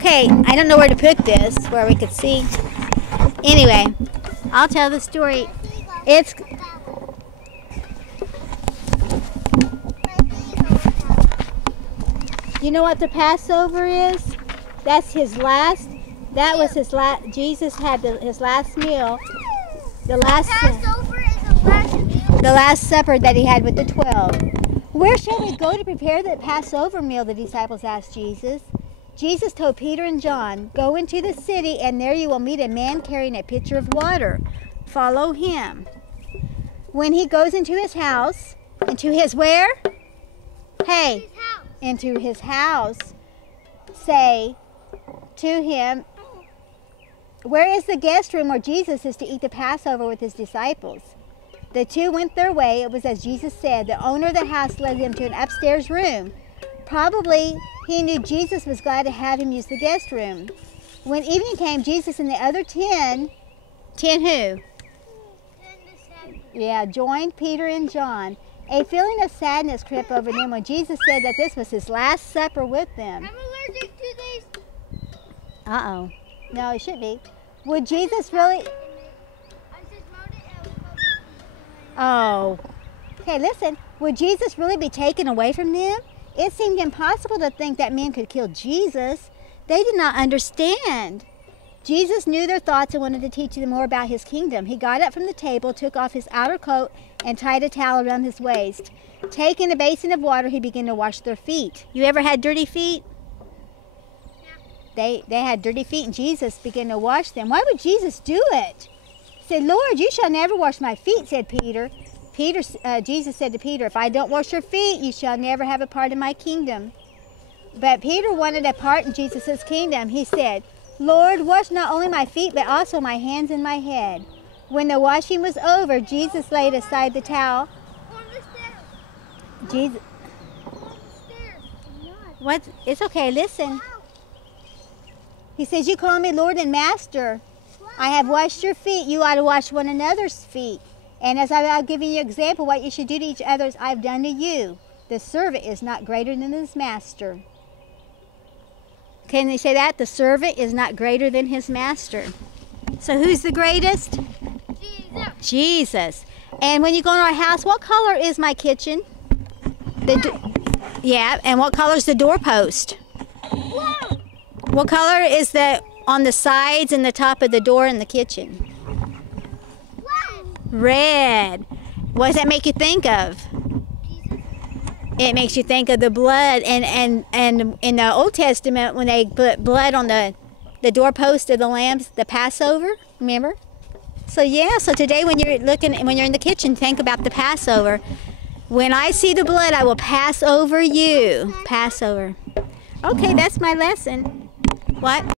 Okay, I don't know where to put this, where we could see. Anyway, I'll tell the story. It's... You know what the Passover is? That's his last... That was his last... Jesus had his last meal. The last... Passover is the last meal. The last supper that he had with the 12. Where shall we go to prepare the Passover meal? The disciples asked Jesus. Jesus told Peter and John, go into the city and there you will meet a man carrying a pitcher of water. Follow him. When he goes into his house, into his where? Hey, His house. into his house, say to him, where is the guest room where Jesus is to eat the Passover with his disciples? The two went their way. It was as Jesus said. The owner of the house led them to an upstairs room. Probably he knew Jesus was glad to have him use the guest room. When evening came, Jesus and the other 10 who? Yeah, joined Peter and John. A feeling of sadness crept over them when Jesus said that this was his last supper with them. I'm allergic to these. Uh-oh. No, it should be. Would Jesus really... Oh. Okay, listen. Would Jesus really be taken away from them? It seemed impossible to think that men could kill Jesus. They did not understand. Jesus knew their thoughts and wanted to teach them more about his kingdom. He got up from the table, took off his outer coat, and tied a towel around his waist. Taking a basin of water, he began to wash their feet. You ever had dirty feet? They had dirty feet, and Jesus began to wash them. Why would Jesus do it? He said, Lord, you shall never wash my feet, said Peter. Jesus said to Peter, if I don't wash your feet, you shall never have a part in my kingdom. But Peter wanted a part in Jesus' kingdom. He said, Lord, wash not only my feet, but also my hands and my head. When the washing was over, Jesus laid aside the towel. Jesus, what? It's okay, listen. He says, you call me Lord and Master. I have washed your feet. You ought to wash one another's feet. And as I've given you an example, what you should do to each other, I've done to you. The servant is not greater than his master. Can they say that? The servant is not greater than his master. So who's the greatest? Jesus. Jesus. And when you go in our house, what color is my kitchen? Yeah, and what color is the doorpost? Whoa. What color is the on the sides and the top of the door in the kitchen? Red. What does that make you think of? It makes you think of the blood. And in the Old Testament, when they put blood on the doorpost of the lambs, the Passover, remember? So yeah, so today when you're in the kitchen, think about the Passover. When I see the blood, I will pass over you. Passover. Okay, that's my lesson. What?